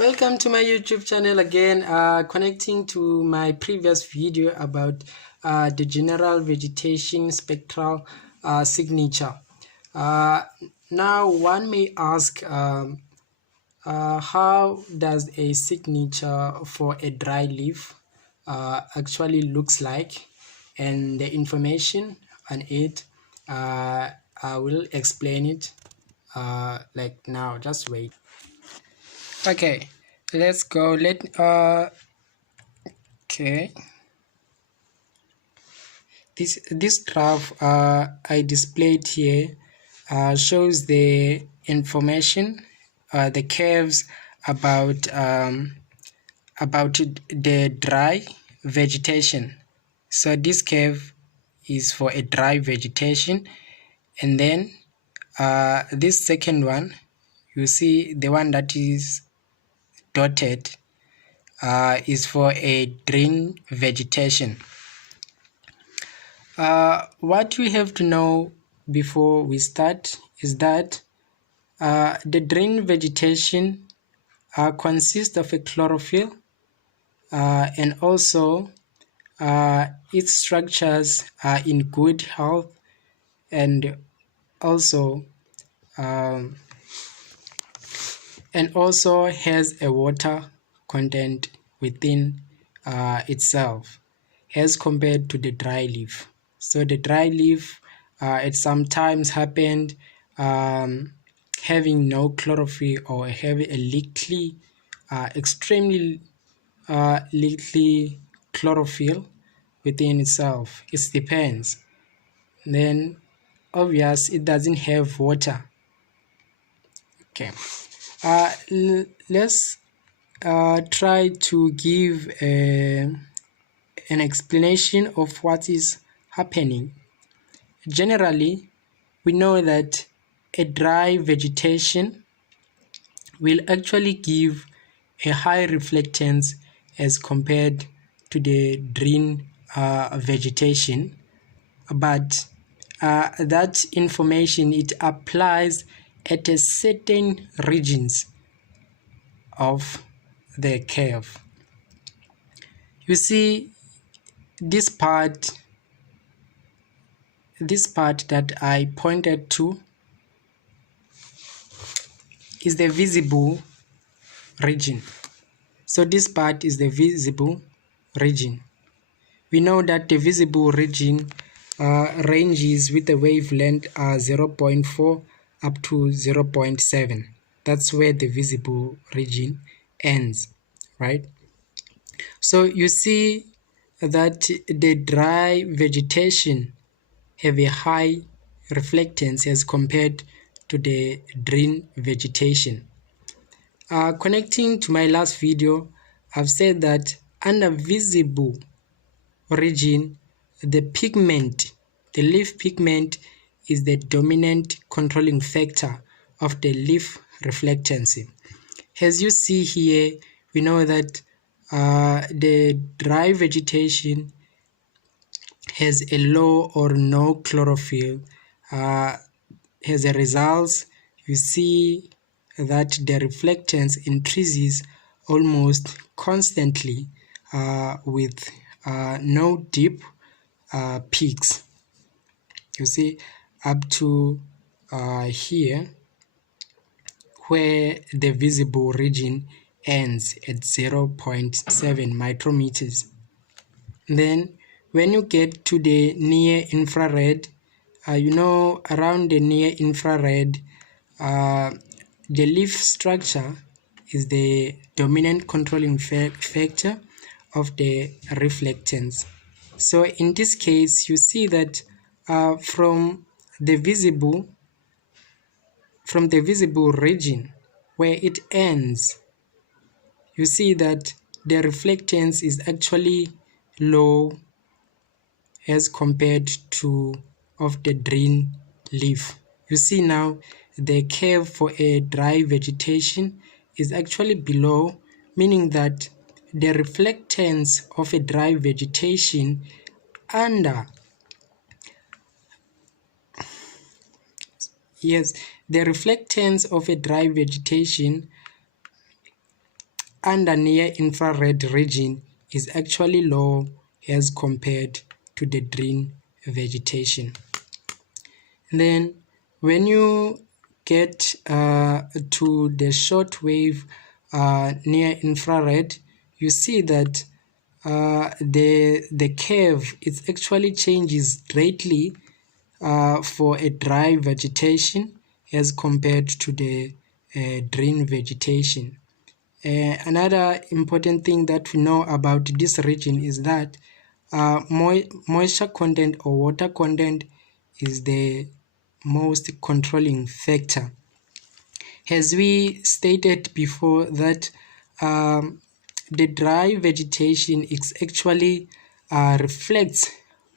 Welcome to my YouTube channel again, connecting to my previous video about the general vegetation spectral signature. Now one may ask, how does a signature for a dry leaf actually looks like, and the information on it, I will explain it like now. Just wait. Okay, let's go. Okay, this graph I displayed here shows the information, the curves about the dry vegetation. So this curve is for a dry vegetation, and then this second one, you see the one that is dotted, is for a green vegetation. What we have to know before we start is that the green vegetation consists of a chlorophyll, and also its structures are in good health, and also has a water content within itself, as compared to the dry leaf. So the dry leaf, it sometimes happened having no chlorophyll, or having a little, extremely little chlorophyll within itself. It depends. Then obvious, it doesn't have water. Okay, let's try to give an explanation of what is happening. Generally, we know that a dry vegetation will actually give a high reflectance as compared to the green vegetation, but that information, it applies at a certain regions of the curve. You see, this part that I pointed to is the visible region. So this part is the visible region. We know that the visible region ranges with a wavelength 0.4 up to 0.7. That's where the visible region ends, right? So you see that the dry vegetation have a high reflectance as compared to the green vegetation. Connecting to my last video, I've said that under visible region, the pigment, the leaf pigment, is the dominant controlling factor of the leaf reflectance. As you see here, we know that the dry vegetation has a low or no chlorophyll. As a result, you see that the reflectance increases almost constantly with no deep peaks. You see, up to here, where the visible region ends at 0.7 micrometers. Then when you get to the near infrared, around the near infrared, the leaf structure is the dominant controlling factor of the reflectance. So in this case, you see that from the visible region where it ends, you see that the reflectance is actually low as compared to of the green leaf. You see now the curve for a dry vegetation is actually below, meaning that the reflectance of a dry vegetation the reflectance of a dry vegetation under near infrared region is actually low as compared to the green vegetation. Then when you get to the short wave near infrared, you see that the curve it actually changes greatly for a dry vegetation as compared to the green vegetation. Another important thing that we know about this region is that moisture content or water content is the most controlling factor. As we stated before that the dry vegetation is actually reflects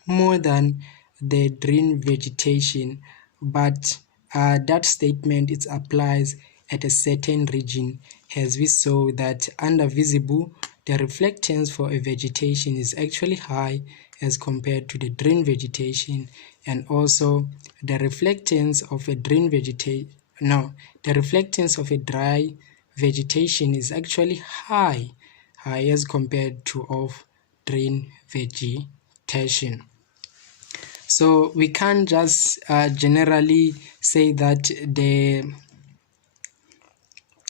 more than the green vegetation, but that statement it applies at a certain region, as we saw that under visible the reflectance for a vegetation is actually high as compared to the green vegetation, and also the reflectance of a green vegetation the reflectance of a dry vegetation is actually high as compared to of green vegetation. So we can't just generally say that the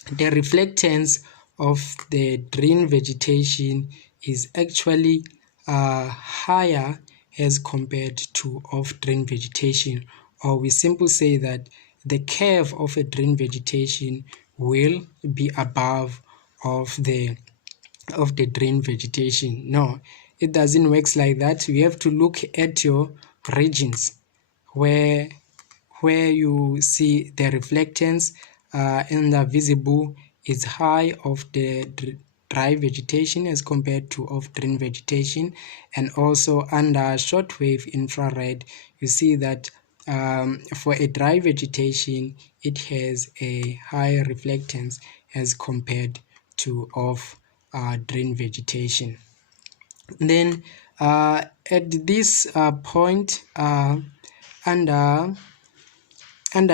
reflectance of the green vegetation is actually higher as compared to of green vegetation, or we simply say that the curve of a green vegetation will be above of the green vegetation. No, it doesn't work like that. We have to look at your regions where you see the reflectance in the visible is high of the dry vegetation as compared to of green vegetation, and also under shortwave infrared you see that for a dry vegetation it has a higher reflectance as compared to of green vegetation. Then at this point under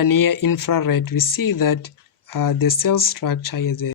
near infrared we see that the cell structure is a